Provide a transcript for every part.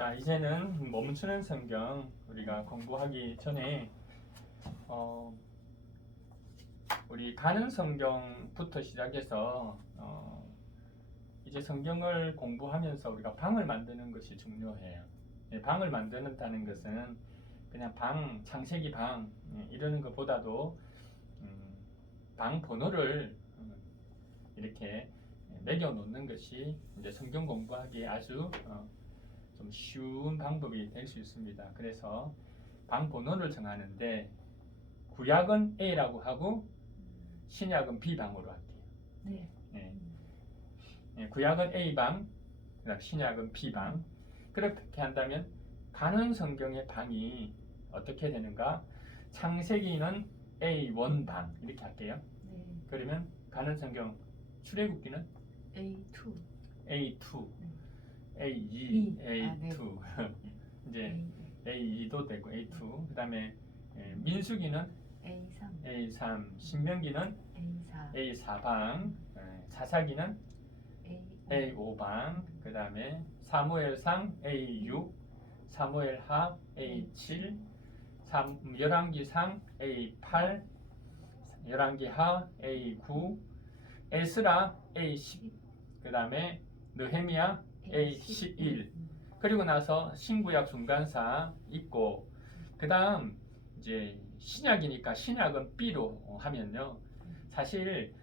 자, 이제는 멈추는 성경 우리가 공부하기 전에 우리 가는 성경부터 시작해서 이제 성경을 공부하면서 우리가 방을 만드는 것이 중요해요. 방을 만드는다는 것은 그냥 방, 창세기 방 이러는 것보다도 방 번호를 이렇게 매겨 놓는 것이 이제 성경 공부하기에 아주 좀 쉬운 방법이 될 수 있습니다. 그래서 방 번호를 정하는데 구약은 A라고 하고 신약은 B방으로 할게요. 네. 구약은 A방, 그다음 신약은 B방. 그렇게 한다면 가는 성경의 방이 어떻게 되는가? 창세기는 A1방 이렇게 할게요. 네. 그러면 가는 성경 출애굽기는 A2. A2, 네. A2, 네. A2. 이제 A2도 되고 A2. 그다음에 민수기는 A3. A3, 신명기는 A4. A4방, 사사기는 A5방, 그 다음에 사무엘상 A6, 사무엘하 A7, 열왕기상 A8, 열왕기하 A9, 에스라 A10, 그 다음에 느헤미야 A11. 그리고 나서 신구약 중간사 있고, 그 다음 이제 신약이니까 신약은 B로 하면요. 사실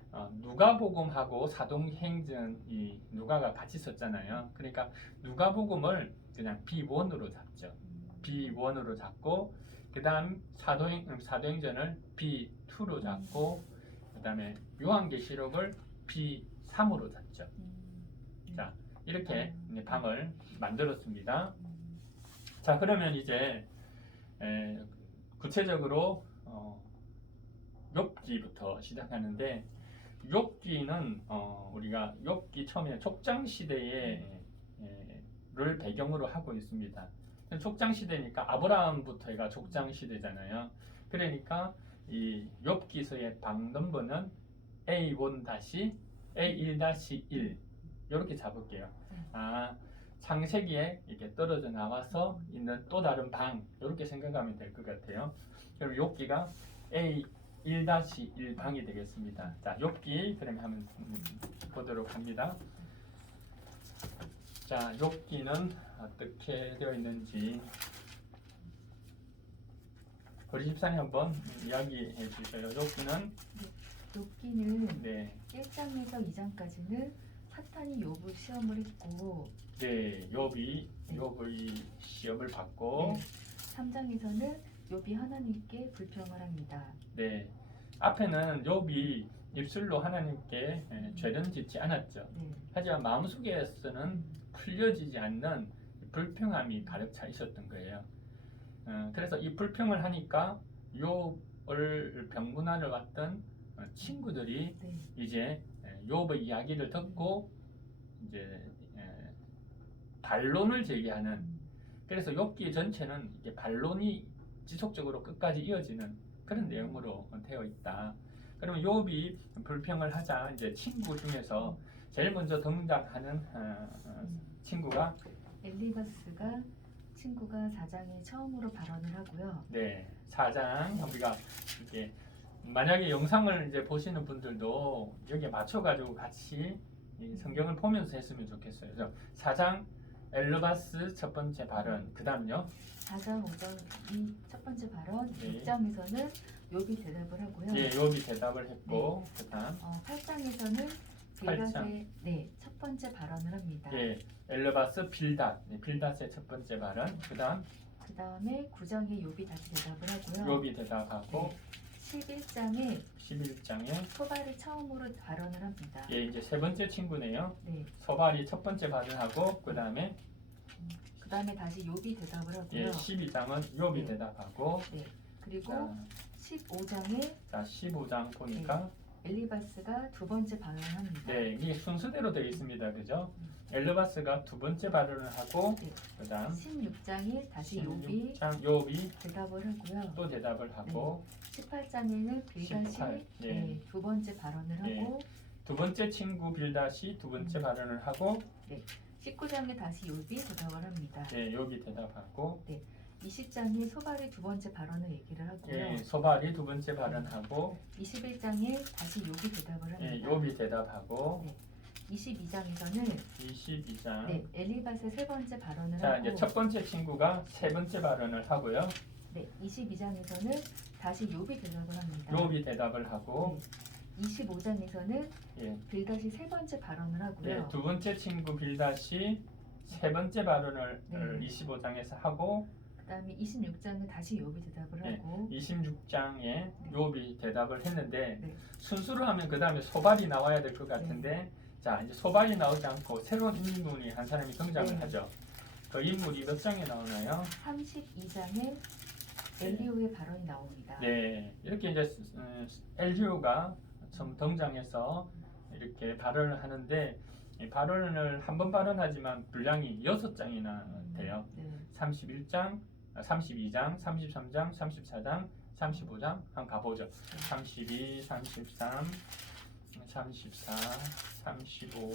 누가복음하고 사도행전이 누가가 같이 썼잖아요. 그러니까 누가복음을 그냥 B1으로 잡죠. B1으로 잡고 그 다음 사도행전을 B2로 잡고 그 다음에 요한계시록을 B3으로 잡죠. 자, 이렇게 방을 만들었습니다. 자, 그러면 이제 구체적으로 욥기부터 시작하는데 욥기는 우리가 욥기 처음에 족장 시대를 배경으로 하고 있습니다. 족장 시대니까 아브라함부터가 족장 시대잖아요. 그러니까 이 욥기서의 방 넘버는 A1-A1-1 이렇게 잡을게요. 창세기에 이렇게 떨어져 나와서 있는 또 다른 방 이렇게 생각하면 될 것 같아요. 그럼 욥기가 A1-1방이 되겠습니다. 자, 욥기 그러면 한번 보도록 합니다. 자, 욥기는 어떻게 되어 있는지 우리 집사님 한번 이야기해 주셔요. 욥기는 네. 1장에서 2장까지는 사탄이 욥을 시험을 했고, 네, 욥의 시험을 받고, 네. 3장에서는 욥이 하나님께 불평을 합니다. 네, 앞에는 욥이 입술로 하나님께 죄는 짓지 않았죠. 네. 하지만 마음속에서는 풀려지지 않는 불평함이 가득 차 있었던 거예요. 그래서 이 불평을 하니까 욥을 병문안을 왔던 친구들이 네. 이제 욥의 이야기를 듣고 이제 반론을 제기하는, 그래서 욥기 전체는 이게 반론이 지속적으로 끝까지 이어지는 그런 내용으로 되어 있다. 그러면 욥이 불평을 하자 이제 친구 중에서 제일 먼저 등장하는 친구가 엘리바스가 친구가 4장에 처음으로 발언을 하고요. 네, 4장 우리가 이렇게 만약에 영상을 이제 보시는 분들도 여기에 맞춰가지고 같이 이 성경을 보면서 했으면 좋겠어요. 그래서 4장 엘르바스 첫 번째 발언, 그 다음요 4장 5장이 첫 번째 발언, 네. 6장에서는 욥이 대답을 하고요. 예, 욥이 대답을 했고, 그 다음 8장에서는 빌닷의 첫 번째 발언을 합니다. 예, 엘르바스 빌닷, 빌닷의 첫 번째 발언, 그 다음에 9장에 욥이 다시 대답을 하고요. 욥이 대답하고 11장에 소발이 처음으로 발언을 합니다. 예, 이제 세 번째 친구네요. 네. 소발이 첫 번째 발언하고 그 다음에 다시 욥이 대답을 하고요. 예, 12장은 욥이 네. 대답하고 네. 그리고 자, 15장에 15장 보니까 엘리바스가 두 번째 발언을 합니다. 네, 이게 순서대로 되어 있습니다. 그죠? 엘르바스가 두 번째 발언을 하고 네. 그다음 16장에 다시 욥이 16장 욥이 대답을 하고요. 또 대답을 하고 18장에는 빌닷이 18, 예. 두 번째 발언을 예. 하고 두 번째 친구 빌닷이 두 번째 발언을 하고 19장에 다시 욥이 대답을 합니다. 예, 욥이 대답하고 20장에 소발이 두 번째 발언을 얘기를 하고요. 예, 소발이 두 번째 발언하고 21장에 다시 욥이 대답을 합니다. 예, 욥이 대답하고 22장에서는 22장 엘리밧의 세 번째 발언을 자, 하고 이제 첫 번째 친구가 세 번째 발언을 하고요. 22장에서는 다시 욥이 대답을 합니다. 욥이 대답을 하고 25장에서는 예, 빌닷이 세 번째 발언을 하고요. 예, 두 번째 친구 빌닷이 세 번째 발언을 네. 25장에서 하고 그다음에 26장은 다시 욥이 대답을 예, 하고 26장에 욥이 대답을 했는데 네. 순수로 하면 그 다음에 소발이 나와야 될 것 같은데 자 이제 소발이 나오지 않고 새로운 인물이 한 사람이 등장을 네. 하죠. 그 인물이 몇 장에 나오나요? 32장에 엘리오의 발언이 나옵니다. 네, 이렇게 이제 엘리오가 좀 등장해서 이렇게 발언을 하는데 이 발언을 한 번 발언하지만 분량이 6장이나 돼요. 네. 31장, 32장, 33장, 34장, 35장 한번 가보죠. 32, 33, 34, 35,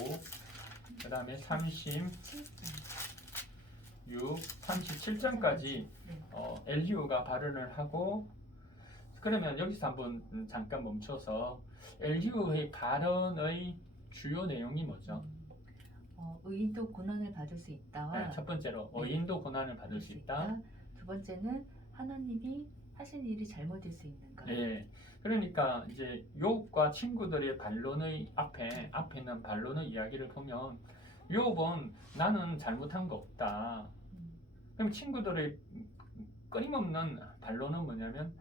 그 다음에 36, 37장까지 네. 엘리오가 발언을 하고 그러면 여기서 한번 잠깐 멈춰서 엘리오의 발언의 주요 내용이 뭐죠? 의인도 고난을 받을 수 있다와 네, 첫 번째로 의인도 고난을 받을 수 있다. 두 번째는 하나님이 하신 일이 잘못될 수 있는 것. 네, 그러니까 이제 욥과 친구들의 반론의 앞에 있는 반론의 이야기를 보면 욥은 나는 잘못한 거 없다. 그럼 친구들의 끊임없는 반론은 뭐냐면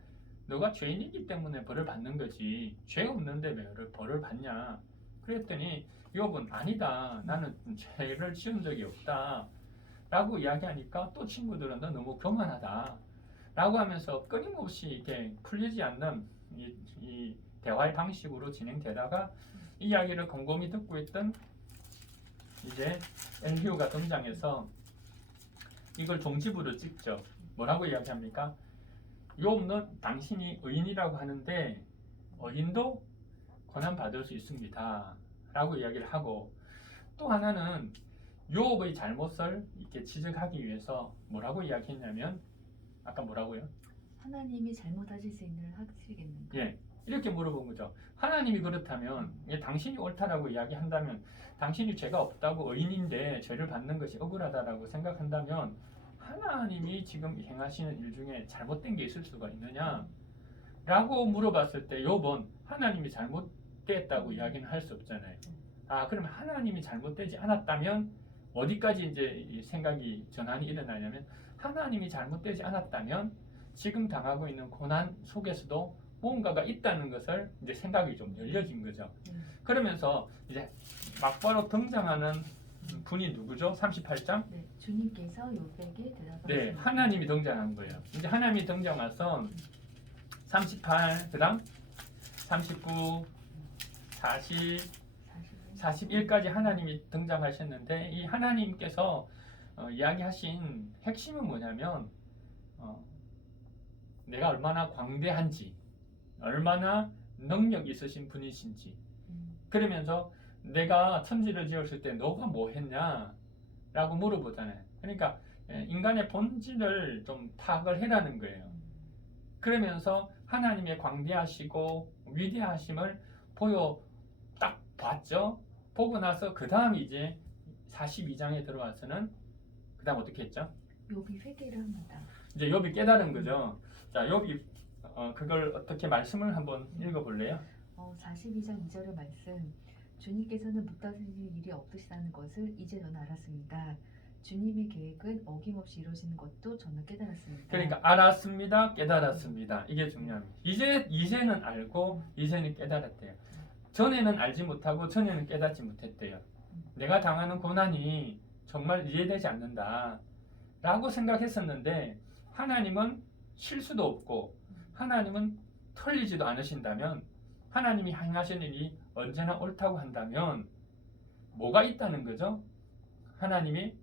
너가 죄인이기 때문에 벌을 받는 거지 죄 없는데 왜 벌을 받냐? 그랬더니 욥은 아니다. 나는 죄를 지은 적이 없다. 라고 이야기하니까 또 친구들은 너 너무 교만하다. 라고 하면서 끊임없이 이렇게 풀리지 않는 이 대화의 방식으로 진행되다가 이 이야기를 곰곰이 듣고 있던 이제 엘리후가 등장해서 이걸 종지부를 찍죠. 뭐라고 이야기합니까? 욥은 당신이 의인이라고 하는데 의인도 고난 받을 수 있습니다. 라고 이야기를 하고 또 하나는 욥의 잘못을 이렇게 지적하기 위해서 뭐라고 이야기했냐면 아까 뭐라고요? 하나님이 잘못하실 수 있는 일을 하시겠는가? 예, 이렇게 물어본 거죠. 하나님이 그렇다면 당신이 옳다라고 이야기한다면 당신이 죄가 없다고 의인인데 죄를 받는 것이 억울하다라고 생각한다면 하나님이 지금 행하시는 일 중에 잘못된 게 있을 수가 있느냐? 라고 물어봤을 때 욥은 하나님이 잘못됐다고 이야기는 할 수 없잖아요. 아, 그러면 하나님이 잘못되지 않았다면 어디까지 이제 이 생각이 전환이 일어나냐면 하나님이 잘못되지 않았다면 지금 당하고 있는 고난 속에서도 뭔가가 있다는 것을 이제 생각이 좀 열려진 거죠. 그러면서 이제 막바로 등장하는 분이 누구죠? 38장? 네, 주님께서 욥에게 대답하셨습니다. 네, 하나님이 등장한 거예요. 이제 하나님이 등장해서 38, 그다음 39, 40, 41까지 하나님이 등장하셨는데 이 하나님께서 이야기하신 핵심은 뭐냐면 내가 얼마나 광대한지 얼마나 능력 있으신 분이신지 그러면서 내가 천지를 지었을 때 너가 뭐 했냐 라고 물어보잖아요. 그러니까 인간의 본질을 좀 파악을 해라는 거예요. 그러면서 하나님의 광대하시고 위대하심을 딱 봤죠. 보고 나서 그 다음 이제 42장에 들어와서는 그 다음 어떻게 했죠? 욥이 회개를 합니다. 이제 욥이 깨달은 거죠. 자, 욥이 그걸 어떻게 말씀을 한번 읽어볼래요? 42장 2절의 말씀. 주님께서는 묻다스릴 일이 없으시다는 것을 이제 저는 알았습니다. 주님의 계획은 어김없이 이루어지는 것도 저는 깨달았습니다. 그러니까 알았습니다, 깨달았습니다. 이게 중요합니다. 이제는 알고 이제는 깨달았대요. 전에는 알지 못하고 전에는 깨닫지 못했대요. 내가 당하는 고난이 정말 이해되지 않는다 라고 생각했었는데 하나님은 실수도 없고 하나님은 틀리지도 않으신다면 하나님이 행하시는 일이 언제나 옳다고 한다면 뭐가 있다는 거죠? 하나님이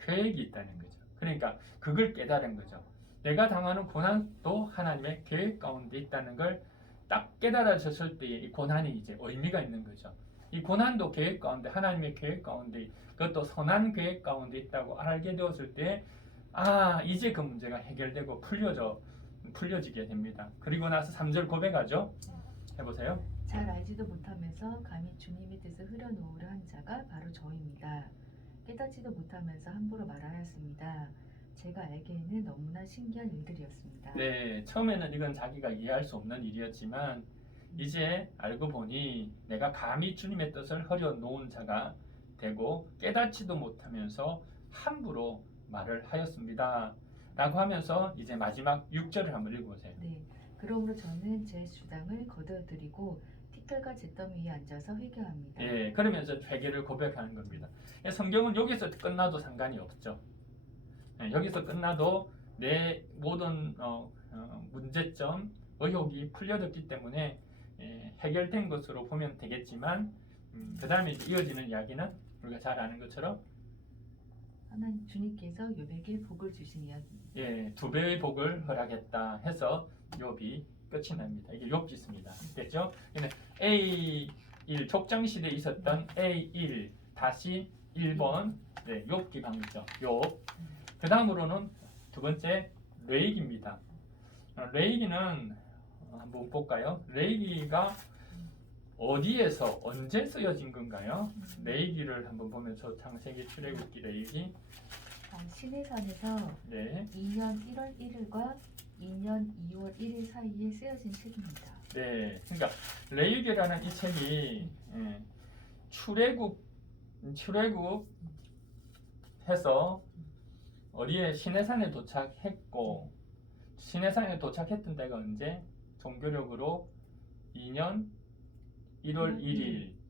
계획이 있다는 거죠. 그러니까 그걸 깨달은 거죠. 내가 당하는 고난도 하나님의 계획 가운데 있다는 걸 딱 깨달아졌을 때의 이 고난이 이제 의미가 있는 거죠. 이 고난도 계획 가운데, 하나님의 계획 가운데, 그것도 선한 계획 가운데 있다고 알게 되었을 때, 이제 그 문제가 해결되고 풀려지게 됩니다. 그리고 나서 3절 고백하죠. 해보세요. 잘 알지도 못하면서 감히 주님의 뜻을 흐려놓으려 한 자가 바로 저입니다. 깨닫지도 못하면서 함부로 말하였습니다. 제가 알기에는 너무나 신기한 일들이었습니다. 네, 처음에는 이건 자기가 이해할 수 없는 일이었지만 이제 알고 보니 내가 감히 주님의 뜻을 흐려놓은 자가 되고 깨닫지도 못하면서 함부로 말을 하였습니다. 라고 하면서 이제 마지막 6절을 한번 읽어보세요. 네, 그러므로 저는 제 주당을 거두어드리고 티끌과 잿더미 위에 앉아서 회개합니다. 예, 그러면서 회개를 고백하는 겁니다. 성경은 여기서 끝나도 상관이 없죠. 여기서 끝나도 내 모든 문제점, 의혹이 풀려졌기 때문에 해결된 것으로 보면 되겠지만 그 다음에 이어지는 이야기는 우리가 잘 아는 것처럼 하나님 주님께서 욥에게 복을 주신 이야기입니다. 예, 2배의 복을 허락했다 해서 욥이 끝이 납니다. 이게 욥기입니다. 됐죠? A1 족장 시대에 있었던 A1 다시 1번 네, 욥기 방이죠. 욥. 그 다음으로는 두 번째 레이기입니다. 레이기는 한번 볼까요? 레이기가 어디에서 언제 쓰여진 건가요? 레이기를 한번 보면서 창세기 출애굽기 레이기 시내산에서 네. 2년 1월 1일과 2년 2월 1일 사이에 쓰여진 책입니다. 네, 그러니까 레이기라는 이 책이 출애굽해서 어디에 시내산에 도착했고 시내산에 도착했던 때가 언제? 종교력으로 2년 1월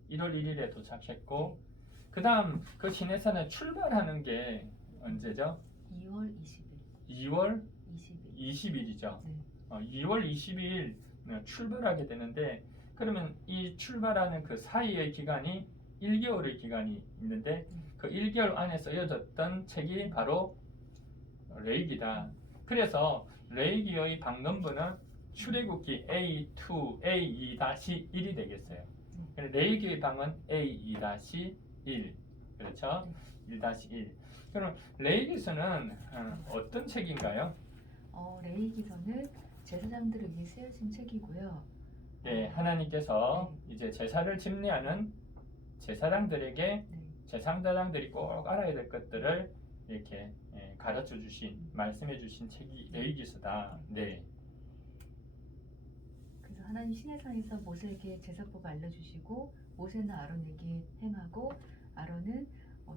1일에 도착했고 그 다음 그 시내산에 출발하는 게 언제죠? 2월 20일. 2월 20일. 20일이죠. 네. 2월 20일 출발하게 되는데 그러면 이 출발하는 그 사이의 기간이 1개월의 기간이 있는데 그 1개월 안에 쓰여졌던 책이 바로 레이기다. 그래서 레이기의 방금부는 출애굽기 A2, A2-1이 되겠어요. 레이기의 방은 A2-1 그렇죠? 1-1 그럼 레이기서는 어떤 책인가요? 레이기서는 제사장들을 위해 쓰여진 책이고요. 네, 하나님께서 이제 제사를 집례하는 제사장들에게 네. 제사장들이 꼭 알아야 될 것들을 이렇게 가르쳐 주신, 말씀해 주신 책이 레위기서다. 네. 그래서 하나님 시내산에서 모세에게 제사법을 알려주시고 모세는 아론에게 행하고 아론은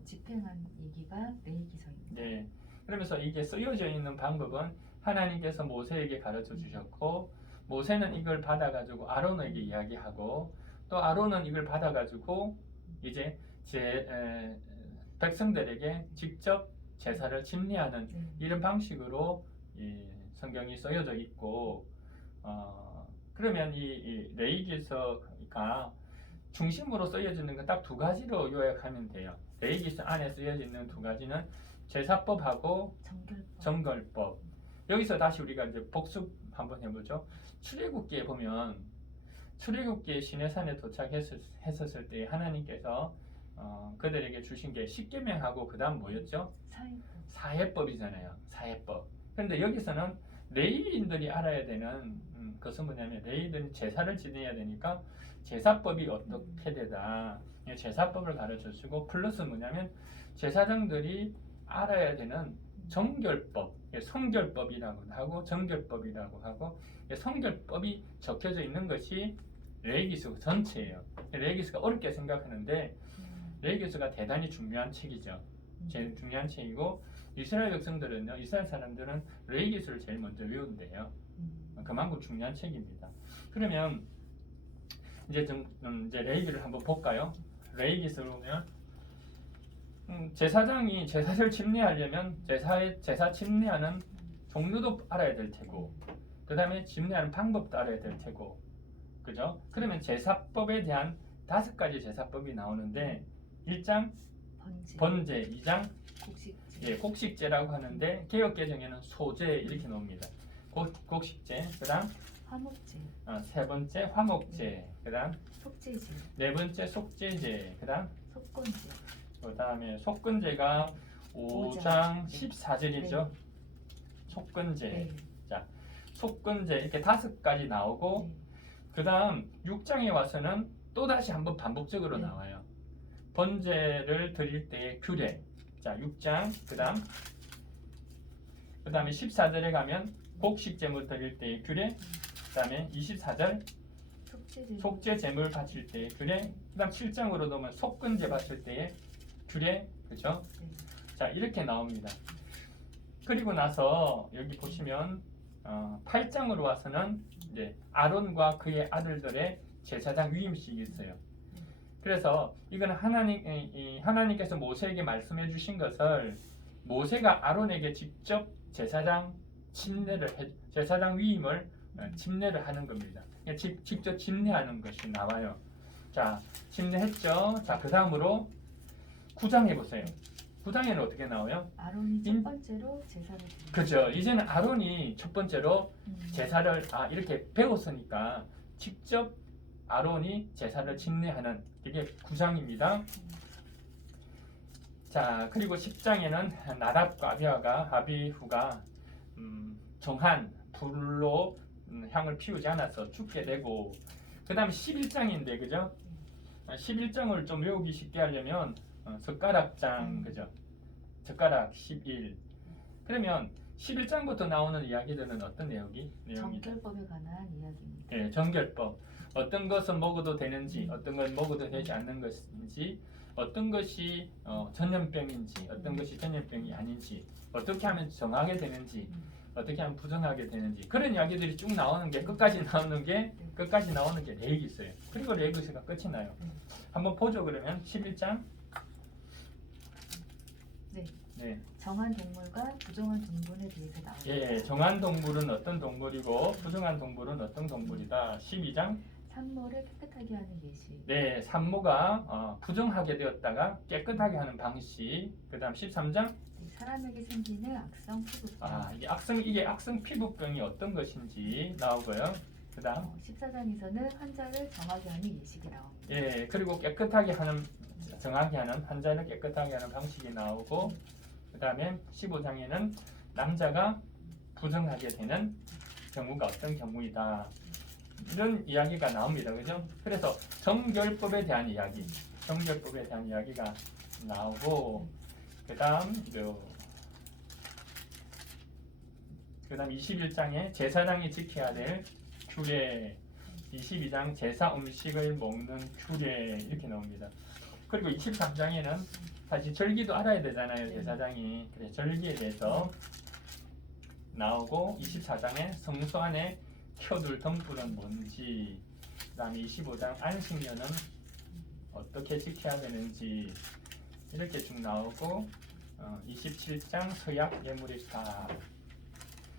집행한 얘기가 레위기서입니다. 네. 그러면서 이게 쓰여져 있는 방법은 하나님께서 모세에게 가르쳐 주셨고 모세는 이걸 받아가지고 아론에게 이야기하고 또 아론은 이걸 받아가지고 이제 백성들에게 직접 제사를 집례하는 이런 방식으로 이 성경이 쓰여져 있고 그러면 이 레위기서가 중심으로 쓰여지는 건 딱 두 가지로 요약하면 돼요. 레위기서 안에 쓰여져 있는 두 가지는 제사법하고 정결법. 여기서 다시 우리가 이제 복습 한번 해보죠. 출애굽기에 보면 출애굽기에 시내산에 도착했었을 때 하나님께서 그들에게 주신 게 십계명하고 그 다음 뭐였죠? 사해법이잖아요. 사해법. 그런데 여기서는 레위인들이 알아야 되는 것은 뭐냐면 레위인들은 제사를 지내야 되니까 제사법이 어떻게 되다. 제사법을 가르쳐 주고 플러스 뭐냐면 제사장들이 알아야 되는 정결법, 성결법이라고 하고 정결법이라고 하고 성결법이 적혀져 있는 것이 레위기서 전체예요. 레위기서가 어렵게 생각하는데 레위기서가 대단히 중요한 책이죠. 제일 중요한 책이고 이스라엘 백성들은요, 이스라엘 사람들은 레위기서를 제일 먼저 외운대요. 그만큼 중요한 책입니다. 그러면 이제 이제 레위기를 한번 볼까요? 레위기서로 보면 제사장이 제사를 집례하려면 제사 집례하는 종류도 알아야 될 테고 그 다음에 집례하는 방법도 알아야 될 테고 그죠? 그러면 제사법에 대한 5가지 제사법이 나오는데 1장 번제, 2장 곡식제라고 하는데 개역개정에는 소제 이렇게 나옵니다. 곡식제, 그 다음 화목제, 세 번째 화목제, 그다음 속죄제, 네 번째 속죄제, 그다음 속건제, 그다음에 속건제가 5장 14절이죠. 속건제. 네. 자, 속건제 이렇게 5가지 나오고 네. 그다음 6장에 와서는 또 다시 한번 반복적으로 네. 나와요. 번제를 드릴 때의 규례. 자, 6장 그다음에 14절에 가면 곡식 제물 드릴 때의 규례. 그다음에 24절 속죄제, 속죄 제물 바칠 때의 규례. 그다음 7장으로 넘으면 속건제 바칠 때의 규례. 그죠? 네. 자, 이렇게 나옵니다. 그리고 나서 여기 보시면 8장으로 와서는 이제 아론과 그의 아들들의 제사장 위임식이 있어요. 그래서 이건 하나님께서 모세에게 말씀해 주신 것을 모세가 아론에게 직접 제사장 위임을 침례를 하는 겁니다. 직접 침례하는 것이 나와요. 자, 침례했죠. 자, 그 다음으로 9장에 보세요. 9장에는 어떻게 나와요? 아론이 첫 번째로 제사를 드립니다. 그죠. 이제는 아론이 첫 번째로 음. 제사를 이렇게 배웠으니까 직접 아론이 제사를 침례하는 그게 9장입니다. 자, 그리고 10장에는 나답과 아비후가 정한 불로 향을 피우지 않아서 죽게 되고, 그 다음에 11장인데 그죠? 11장을 좀 외우기 쉽게 하려면 젓가락장, 그죠? 젓가락 11. 그러면 11장부터 나오는 이야기들은 어떤 내용이다? 정결법에 관한 이야기입니다. 네, 정결법. 어떤 것은 먹어도 되는지, 어떤 건 먹어도 되지 않는 것인지, 어떤 것이 전염병인지, 어떤 것이 전염병이 아닌지, 어떻게 하면 정하게 되는지, 어떻게 하면 부정하게 되는지, 그런 이야기들이 쭉 나오는 게 끝까지 나오는 게 레위기 있어요. 그리고 레위기가 끝이 나요. 한번 보죠. 그러면 11장. 네. 네. 정한 동물과 부정한 동물에 대해서 나옵니다. 예, 정한 동물은 어떤 동물이고 부정한 동물은 어떤 동물이다. 12장. 산모를 깨끗하게 하는 예시. 네, 산모가 부정하게 되었다가 깨끗하게 하는 방식. 그다음 13장. 네, 사람에게 생기는 악성 피부병. 이게 악성 피부병이 어떤 것인지 나오고요. 그다음 14장에서는 환자를 정하게 하는 예식이 나옵니다. 예, 그리고 정하게 하는 환자를 깨끗하게 하는 방식이 나오고, 그다음에 15장에는 남자가 부정하게 되는 경우가 어떤 경우이다. 이런 이야기가 나옵니다. 그죠? 그래서 정결법에 대한 이야기가 나오고, 그다음 21장에 제사장이 지켜야 될 규례, 22장 제사 음식을 먹는 규례 이렇게 나옵니다. 그리고 23장에는 사실 절기도 알아야 되잖아요. 네. 제사장이. 그래서 절기에 대해서 나오고, 24장에 성소 안에 켜둘 등불은 뭔지, 그 다음에 25장 안식년은 어떻게 지켜야 되는지 이렇게 쭉 나오고, 27장 서약 예물의사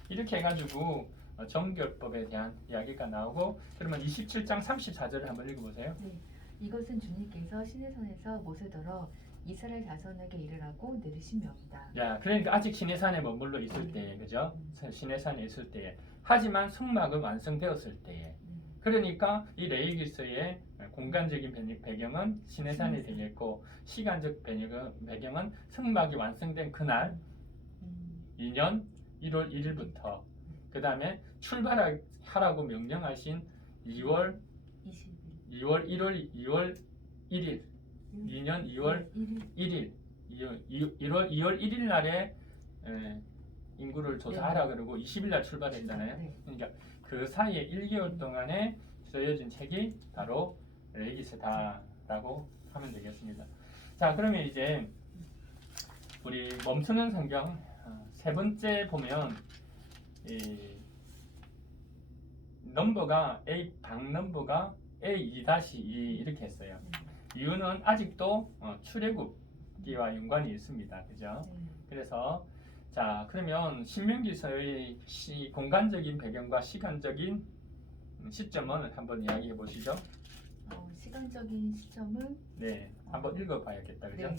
이렇게 해가지고 정결법에 대한 이야기가 나오고, 그러면 27장 34절을 한번 읽어보세요. 네, 이것은 주님께서 시내산에서 모세더러 이스라엘 자손에게 이르라고 내리신 명이다. 야, 그러니까 아직 시내산에 머물러 있을 때에, 그죠? 시내산에 있을 때에, 하지만 성막은 완성되었을 때에, 그러니까 이 레위기서의 공간적인 배경은 시내산이 되겠고, 시간적 배경은 성막이 완성된 그날 2년 1월 1일부터 그 다음에 출발하라고 명령하신 2월 1일 2년 2월 1일 2월 1일 날에 인구를 조사하라 그러고 20일 날 출발했잖아요. 네. 그러니까 그 사이에 1개월 동안에 쓰여진 책이 바로 레위기서다라고 하면 되겠습니다. 자, 그러면 이제 우리 멈추는 성경 세 번째 보면 이 방 넘버가 A2-2 이렇게 했어요. 이유는 아직도 출애굽기와 연관이 있습니다. 그죠? 그래서 자, 그러면 신명기서의 공간적인 배경과 시간적인 시점은 한번 이야기해 보시죠. 시간적인 시점은 네, 한번 읽어봐야겠다. 그죠? 네.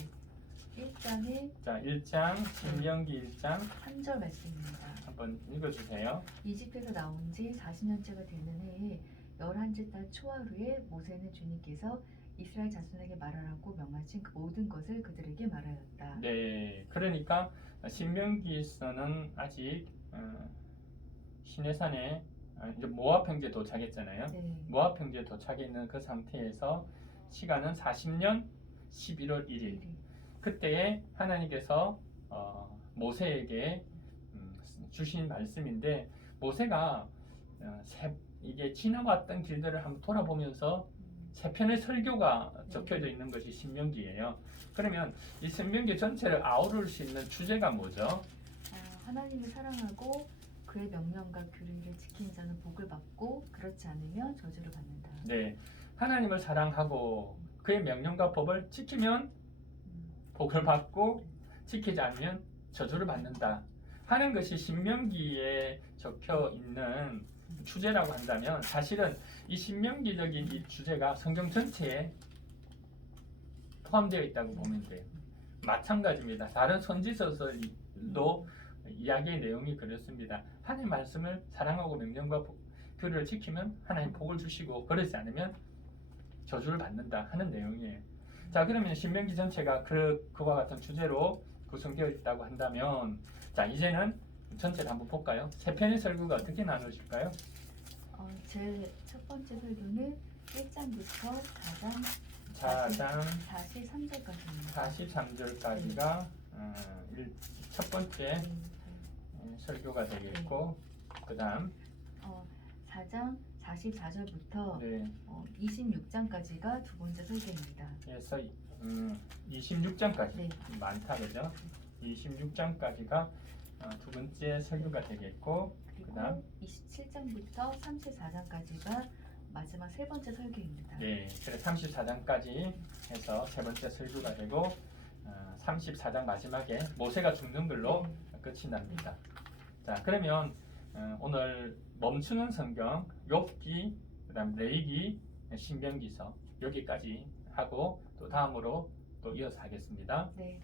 1장의 자, 1장 신명기 1장 3절 말씀입니다. 한번 읽어주세요. 이집트에서 나온 지 40년째가 되는 해에 11째 달 초하루에 모세는 주님께서 이스라엘 자손에게 말하라고 명하신 그 모든 것을 그들에게 말하였다. 네, 그러니까 신명기에서는 아직 시내산에 이제 모압 평지에 도착했잖아요. 네. 모압 평지에 도착해 있는 그 상태에서 시간은 40년 11월 1일. 그때에 하나님께서 모세에게 주신 말씀인데 모세가 이게 지나왔던 길들을 한번 돌아보면서 세 편의 설교가 적혀져 있는 것이 신명기예요. 그러면 이 신명기 전체를 아우를 수 있는 주제가 뭐죠? 하나님을 사랑하고 그의 명령과 규례를 지킨 자는 복을 받고 그렇지 않으면 저주를 받는다. 네, 하나님을 사랑하고 그의 명령과 법을 지키면 복을 받고 지키지 않으면 저주를 받는다 하는 것이 신명기에 적혀 있는 주제라고 한다면 사실은 이 신명기적인 이 주제가 성경 전체에 포함되어 있다고 보면 돼요. 마찬가지입니다. 다른 선지서들도 이야기의 내용이 그렇습니다. 하나님 말씀을 사랑하고 명령과 규례를 지키면 하나님 복을 주시고 그러지 않으면 저주를 받는다 하는 내용이에요. 자, 그러면 신명기 전체가 그와 같은 주제로 구성되어 있다고 한다면 자, 이제는 전체를 한번 볼까요? 세 편의 설교가 어떻게 나누어질까요? 제 첫 번째 설교는 1장부터 4장 43절까지입니다. 43절까지가 첫 번째 설교가 되겠고 그 다음 4장 44절부터 네, 26장까지가 두 번째 설교입니다. 그래서 26장까지 네. 많다 그죠? 26장까지가 두 번째 설교가 되겠고 그리고 그다음 27장부터 34장까지가 마지막 세 번째 설교입니다. 네, 그래 34장까지 해서 세 번째 설교가 되고 34장 마지막에 모세가 죽는 걸로 끝이 납니다. 자, 그러면 오늘 멈추는 성경 욥기, 그다음 레위기, 신명기서 여기까지 하고 또 다음으로 또 이어서 하겠습니다. 네.